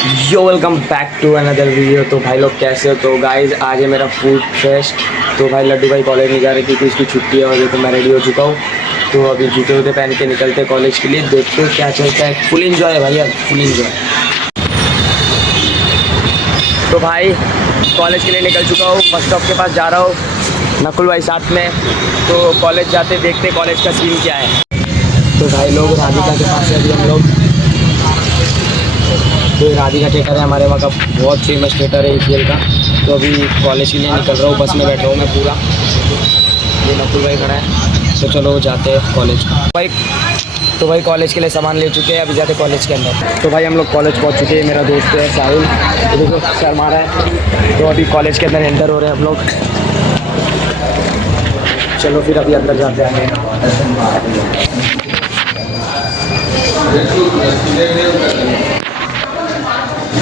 Yo welcome back to another video. तो भाई लोग कैसे हो? तो गाइज आज है मेरा फूड फेस्ट। तो भाई लड्डू भाई कॉलेज नहीं जा रहे क्योंकि इसकी छुट्टी है और तो मैं रेडी हो चुका हूँ। तो अभी जूते वूते पहन के निकलते कॉलेज के लिए, देखते हैं क्या चलता है। फुल इंजॉय है भाई, यार फुल इंजॉय। तो भाई कॉलेज के लिए निकल चुका हूँ, बस स्टॉप के पास जा रहा हूँ, नकुल भाई साथ में। तो कॉलेज जाते देखते कॉलेज का सीन क्या है। तो भाई लोग राधिका के पास है अभी हम लोग। तो राधिका थिएटर है हमारे वहाँ का, बहुत फेमस थिएटर है ईपीएल का। तो अभी कॉलेज के लिए निकल रहा हूँ, बस में बैठा हूँ मैं पूरा। ये नकुल भाई खड़ा है, तो चलो जाते हैं कॉलेज भाई। तो भाई कॉलेज के लिए सामान ले चुके हैं, अभी जाते कॉलेज के अंदर। तो भाई हम लोग कॉलेज पहुँच चुके हैं। मेरा दोस्त है साहिल, तो देखो सर मारा है। तो अभी कॉलेज के अंदर एंटर हो रहे हैं हम लोग। चलो फिर अभी अंदर जाते हैं।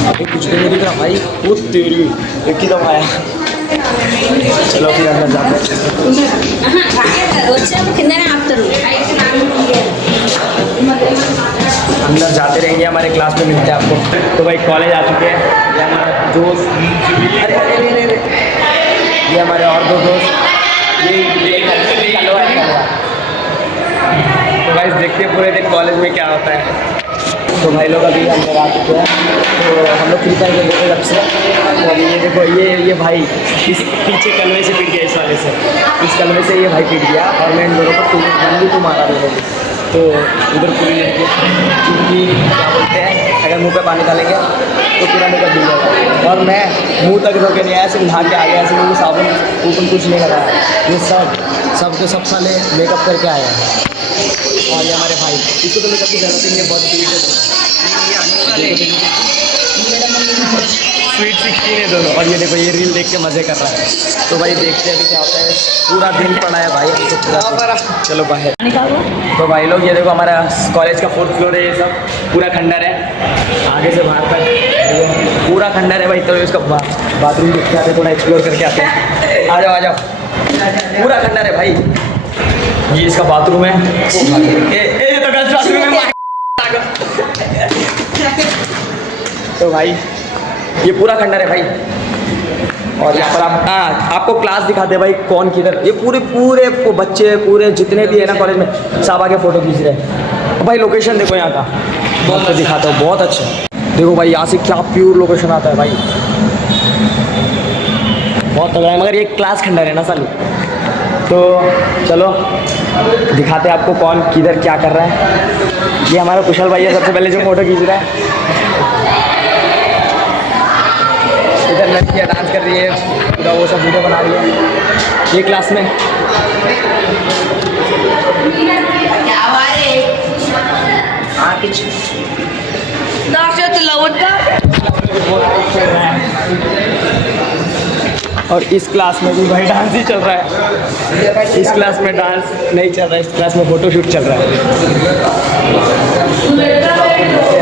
अभी कुछ भी नहीं दिख रहा भाई, वो तेरी एक ही दम आया। चलो फिर अंदर जाते अंदर जाते रहेंगे, हमारे क्लास में मिलते हैं आपको। तो भाई कॉलेज आ चुके हैं। ये हमारा दोस्त, ये हमारे और दो दोस्त, ये कलवा है। तो भाई देखते हैं पूरे दिन कॉलेज में क्या होता है। तो भाई लोग अभी अंदर आ चुके हैं। तो हम लोग फ्री फायर खेल रहे थे जब से। तो अभी ये देखो, ये भाई इस पीछे कलवे से पीट गया, इस वाले से, इस कलवे से ये भाई पीट गया। और मैं इन दोनों को बंदी को मारा दोनों को। तो उधर पूरी लड़की क्योंकि क्या बोलते हैं, अगर मुँह पे पानी डालेंगे तो पूरा मेकअप धुल जाएगा। और मैं मुँह तक धो के नहीं आया, सिर्फ नहा के आ गया। ऐसे मुझे साबुन ऊपर कुछ नहीं लगाया। ये सब के सब साले मेकअप करके आए हैं। और ये हमारे भाई, इसको तो मेकअप की जरूरत ही नहीं है, बहुत स्वीट स्वीट 16 है दोनों। और ये देखो, ये रील देख के मज़े कर रहा है। तो भाई देखते हैं अभी क्या होता है। पूरा दिन पड़ा है भाई, तो पूरा चलो बाहर। तो भाई लोग ये देखो, हमारा कॉलेज का 4th फ्लोर है। ये सब पूरा खंडर है, आगे से बाहर तक पूरा खंडर है भाई। तो इसका बाथरूम देख के आते, थोड़ा एक्सप्लोर करके आते हैं। आ जाओ आ जाओ, पूरा खंडर है भाई। ये इसका बाथरूम है। ए तो गर्ल्स बाथरूम है। तो भाई ये पूरा खंडर है भाई। और यहाँ पर आप आपको क्लास दिखाते हैं भाई, कौन किधर। ये पूरे बच्चे पूरे जितने भी है ना कॉलेज में, सब आके फ़ोटो खींच रहे हैं भाई। लोकेशन देखो यहाँ का, बहुत तो दिखाता हूँ, बहुत अच्छा। देखो भाई यहाँ से क्या प्योर लोकेशन आता है भाई, बहुत तगड़ा है। मगर ये क्लास खंडर है ना सालू। तो चलो दिखाते हैं आपको कौन किधर क्या कर रहा है। ये हमारा कुशल भाई है सबसे पहले जो फ़ोटो खींच रहा है। इधर लड़कियाँ डांस कर रही है, पूरा वो सब वीडियो बना रही है ये क्लास में। और इस क्लास में भी भाई डांस ही चल रहा है। इस क्लास में डांस नहीं चल रहा है, इस क्लास में फ़ोटोशूट चल रहा है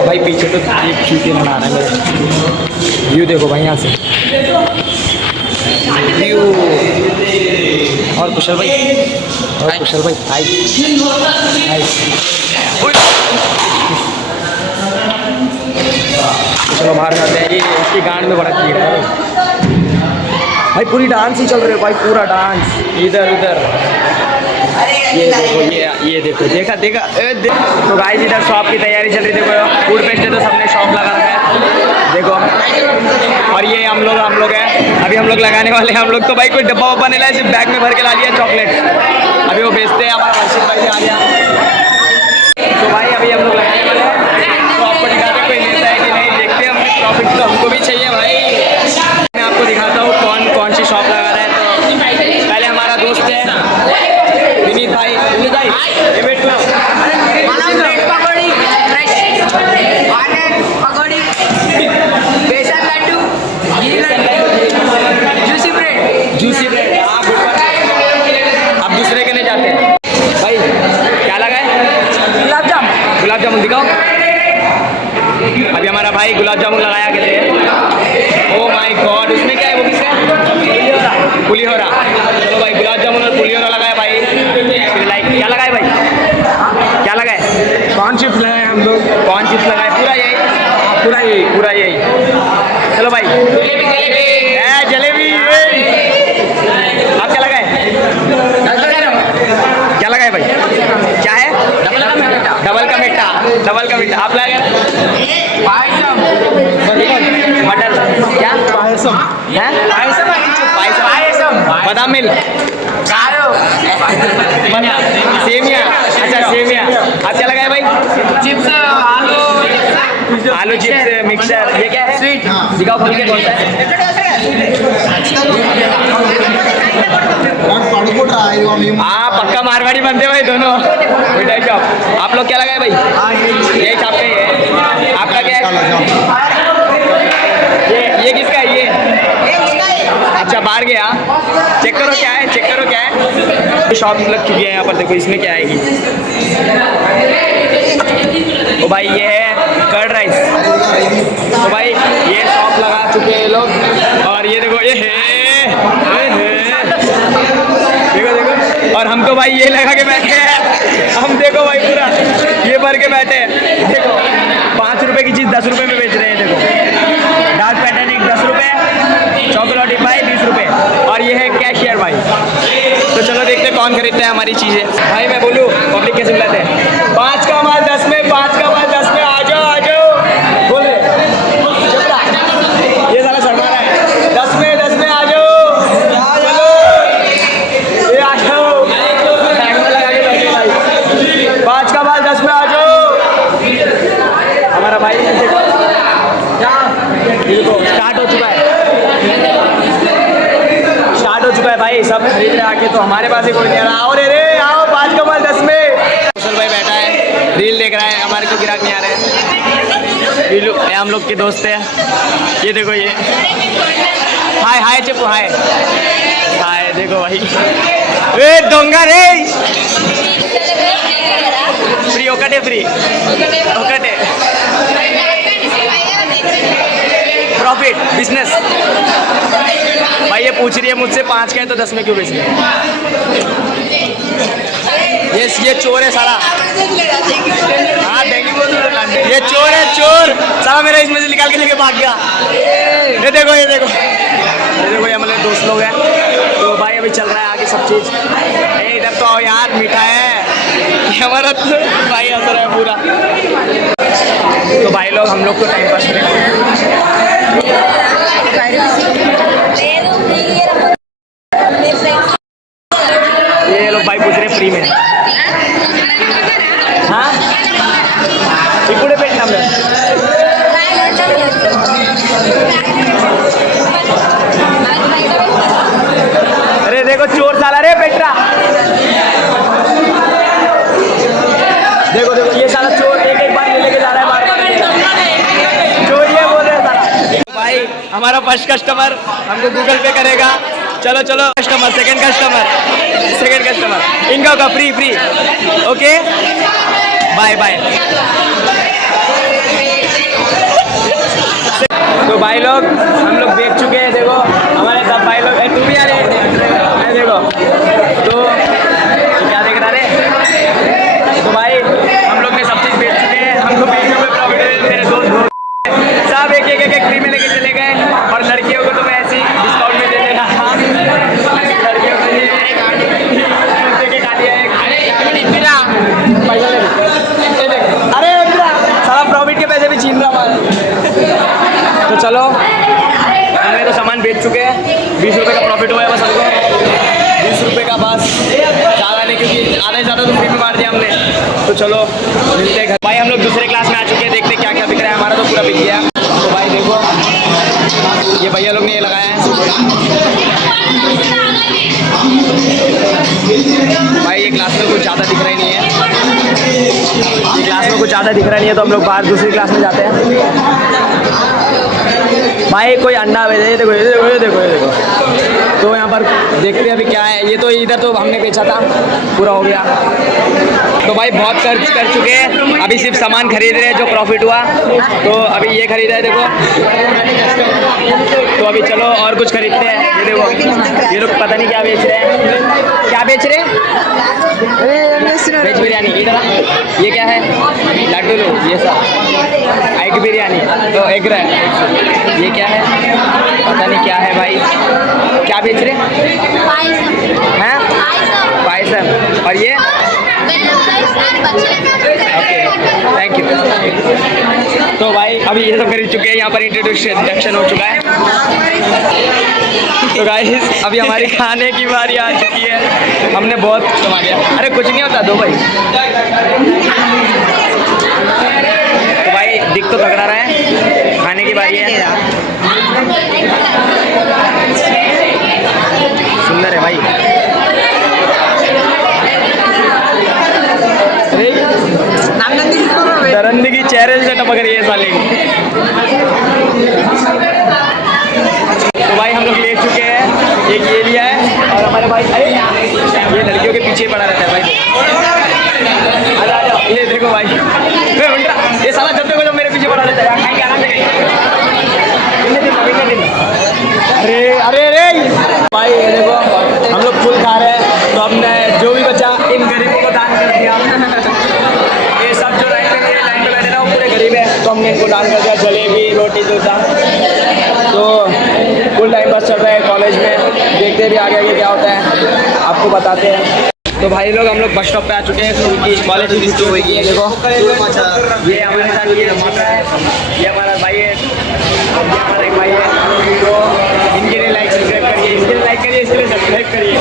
भाई। पीछे तो एक चीज़ें बना रहा है मेरे। व्यू देखो भाई यहाँ से, व्यू। और कुशल भाई, हाय। चलो बाहर जाते हैं। ये इसकी गांड में बड़ा कीड़ा है भाई। पूरी डांस ही चल रही है भाई, पूरा डांस इधर उधर। ये देखो देखा। तो गाइस इधर शॉप की तैयारी चल रही है। देखो फूड फेस्ट है तो सबने शॉप लगा रखा है, देखो। और ये हम लोग हैं, अभी हम लोग लगाने वाले हैं। हम लोग तो भाई कोई डब्बा वब्बा नहीं लाए, सिर्फ बैग में भर के ला लिया चॉकलेट। अभी वो बेचते हैं, हमारा हर्षित भाई से आ गया। तो भाई अभी हम लोग लगाने वाले हैं, तो आपको दिखाते हैं कोई लेता है कि नहीं। देखते हैं, अपनी प्रॉफिट तो हमको भी चाहिए भाई। मैं आपको दिखाता हूँ कौन सी शॉप लगा रहा है। तो पहले हमारा दोस्त है विनीत भाई, ये वेट करो। Juicy bread. आप दूसरे के नहीं जाते हैं भाई। क्या लगा है? गुलाब जामुन दिखाओ। अभी हमारा भाई गुलाब जामुन लगाया के लिए। ओ माय गॉड, उसमें क्या है? वो किसका? पुलिहोरा। चलो भाई गुलाब जामुन और पुलिहोरा लगाया भाई। लाइक क्या लगाए भाई? क्या लगाए? कौन चिप्स लगाए हम लोग? कौन चिप्स लगाए? पूरा यही पूरा यही। चलो भाई जलेबी। आप क्या लगाए? क्या लगाए भाई? क्या है? डबल का मिठा। डबल का मिठा। आप लगाए मटन क्या? पायसम है? पायसम बादाम मिल्क सेमिया। अच्छा सेमिया। आप क्या लगाए भाई? चिप्स आलू चिप्स मिक्सचर। ये क्या है? स्वीट दिखाओ खोल के कौन सा है? हाँ पक्का मारवाड़ी बनते भाई दोनों मिठाई शॉप। आप लोग क्या लगाए भाई? ये शॉप का ही है। आपका क्या है? ये किसका है? ये अच्छा बाहर गया। चेक करो क्या है, चेक करो क्या है। शॉप लग चुकी है यहाँ पर। देखो इसमें क्या आएगी। तो भाई ये है कर्ड राइस। तो भाई ये शॉप लगा चुके हैं लोग। और ये देखो ये है देखो देखो। और हम तो भाई ये लगा के बैठे हैं। हम देखो भाई पूरा ये भर के बैठे हैं। देखो 5 रुपए की चीज़ 10 रुपए में बेच रहे हैं। देखो डार्क पैटर्निक 10 रुपए, चॉकलेट भाई 20 रुपए। और ये है कैशियर भाई। तो चलो देखते कौन खरीदते हैं हमारी चीज़ें। भाई मैं बोलूँ पब्लिक कैसे बुलाते हैं? 5 का माल 10 में, 5 का माल 10 में। आ जाओ आ जाओ बोल रहे। ये सारा शर्मा रहा है। 10 में आ जाओ। चलो ये आ जाओ। लगा के बैठे भाई। 5 का माल 10 में आ जाओ। हमारा भाई देखो स्टार्ट हो चुका है। भाई सब खरीद रहे आके। तो हमारे पास ही कोई नहीं आ रहा। आओ रे आओ 5 का माल 10 में। कुशल भाई बैठा है रील देख रहा है। हमारे को गिराक नहीं आ रहे हैं। ये हम लोग के दोस्त हैं। ये देखो ये हाय हाय चिपू हाय हाय। देखो भाई ए दोंगा रे फ्री ओकटे फ्री ओकटे प्रॉफिट बिजनेस। भाई ये पूछ रही है मुझसे 5 का है तो 10 में क्यों बेच रहे? ये चोर है साला। हाँ ये चोर है चोर साला। मेरा इसमें से निकाल के लेके भाग गया। ये देखो ये देखो ये देखो। ये हमारे दोस्त लोग हैं। तो भाई अभी चल रहा है आगे सब चीज़। इधर तो आओ यार मीठा है। ये हमारा तो भाई असर है पूरा। तो भाई लोग हम लोग तो टाइम पास करेंगे। ये लोग भाई पूछ रहे फ्री में। हाँ इपुड़े पेट नाम अरे देखो चोर साला रे पेट्रा। देखो देखो ये साला चोर एक बार लेके जा रहा है। बार चोर ये बोल रहे हैं साला। भाई हमारा फर्स्ट कस्टमर हमको गूगल पे करेगा। चलो चलो कस्टमर सेकंड कस्टमर इनका होगा free free. Okay bye bye. तो भाई लोग हम लोग देख चुके हैं। देखो हमारे सब भाई लोग तू भी आ रहे देखो। तो क्या देख रहा रे? तो भाई हम लोग ने सब चीज़ बेच चुके हैं। हमको 20 रुपये प्रॉफिट है। मेरे दोस्त सब एक फ्री में लेके चले गए। और लड़कियों को तो मैं ऐसे ही डिस्काउंट में दे देना। लड़कियों को पैसा ले अरे सारा प्रॉफिट के पैसे भी छीन रहा हमारे। तो चलो हमने तो सामान बेच चुके हैं। 20 रुपये का प्रॉफिट हुआ है बस हमको। 20 रुपये का बस ज़्यादा नहीं क्योंकि आधा से ज़्यादा तो फ्री में मार दिया हमने। तो चलो मिलते हैं घर। भाई हम लोग दूसरे क्लास में आ चुके हैं। देखते क्या क्या बिक रहा है। हमारा तो पूरा बिक गया। तो भाई देखो ये भैया लोग ने ये लगाया है। भाई ये क्लास में कुछ ज़्यादा दिख रहा ही नहीं है। ये क्लास में कुछ ज़्यादा दिख रहा नहीं है। तो हम लोग बाहर दूसरी क्लास में जाते हैं। भाई कोई अंडा भेजे। ये देखो ये देखो ये देखो ये देखो। तो यहाँ पर देखते हैं अभी क्या है। ये तो इधर तो हमने बेचा था पूरा हो गया। तो भाई बहुत खर्च कर चुके हैं। अभी सिर्फ सामान खरीद रहे हैं जो प्रॉफिट हुआ। तो अभी ये खरीदा है देखो। तो अभी चलो और कुछ खरीदते हैं। ये देखो ये लोग पता नहीं क्या बेच रहे हैं। क्या बेच रहे हैं? वेज बिरयानी। इधर ये क्या है? लड्डू लो ये सब एग बिरयानी तो एग रहा। ये क्या है पता नहीं क्या है भाई, क्या बेच रहे हैं? पायसम। और ये ओके थैंक यू। तो भाई अभी ये सब खरीद चुके हैं, यहाँ पर इंट्रोडक्शन हो चुका है। तो गाइस अभी हमारी खाने की बारी आ चुकी है, हमने बहुत कमा लिया। अरे कुछ नहीं होता, दो भाई। तो भाई दिख तो तगड़ा रहा है, खाने की बारी है। सुंदर है भाई। दरंदी की चेहरे से टपक रही है साले की। तो भाई हम लोग ले चुके हैं, एक ये लिया है और हमारे भाई ये लड़कियों के पीछे पड़ा रहता है भाई। आ जाओ, ये देखो भाई, ये साला जब देखो जब मेरे पीछे पड़ा रहता है। खाएंगे आराम से खाएंगे। अरे अरे अरे भाई ये देखो हम लोग फुल खा रहे हैं, तो हमने जो भी बचा इन गरीबों को दान कर दिया। ये सब जो लाइन पे बैठे ना वो पूरे गरीब है, तो हमने इनको दान कर दिया जलेबी रोटी जूता। तो फुल टाइम पास चल रहा है कॉलेज में, देखते भी आगे आगे क्या होता है आपको बताते हैं। तो भाई लोग हम लोग बस स्टॉप पे आ चुके हैं, कॉलेज की छुट्टी हुई है। देखो ये हमारे साथ ये रमाता है, ये हमारा भाई है, ये हमारा एक भाई है। तो इनके लिए लाइक सब्सक्राइब करिए, इसके लिए लाइक करिए, इसके लिए सब्सक्राइब करिए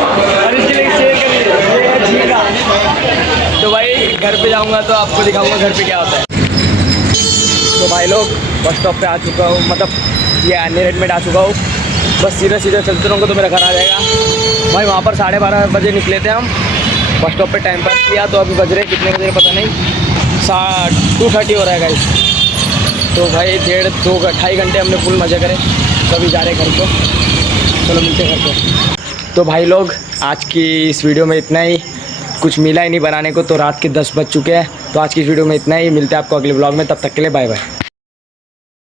और इसके लिए शेयर करिए। ये है झींगा। तो भाई घर पे जाऊँगा तो आपको दिखाऊँगा घर पे क्या होता है। तो भाई लोग बस स्टॉप पे आ चुका हूँ, मतलब ये अरेंजमेंट आ चुका हूँ। बस सीधा सीधा चलते रहूँगा तो मेरा घर आ जाएगा भाई। वहाँ पर 12:30 बजे निकले थे हम, बस स्टॉप पे टाइम पास किया। तो अभी बज रहे कितने बजे पता नहीं, 2:30 हो रहा है गाइस। तो भाई 2.5 घंटे हमने फुल मज़े करे, तभी जा रहे घर को। चलो मिलते घर पे। तो भाई लोग आज की इस वीडियो में इतना ही, कुछ मिला ही नहीं बनाने को, तो रात के 10 बज चुके हैं। तो आज की इस वीडियो में इतना ही, मिलते हैं आपको अगले ब्लॉग में, तब तक के लिए बाय बाय।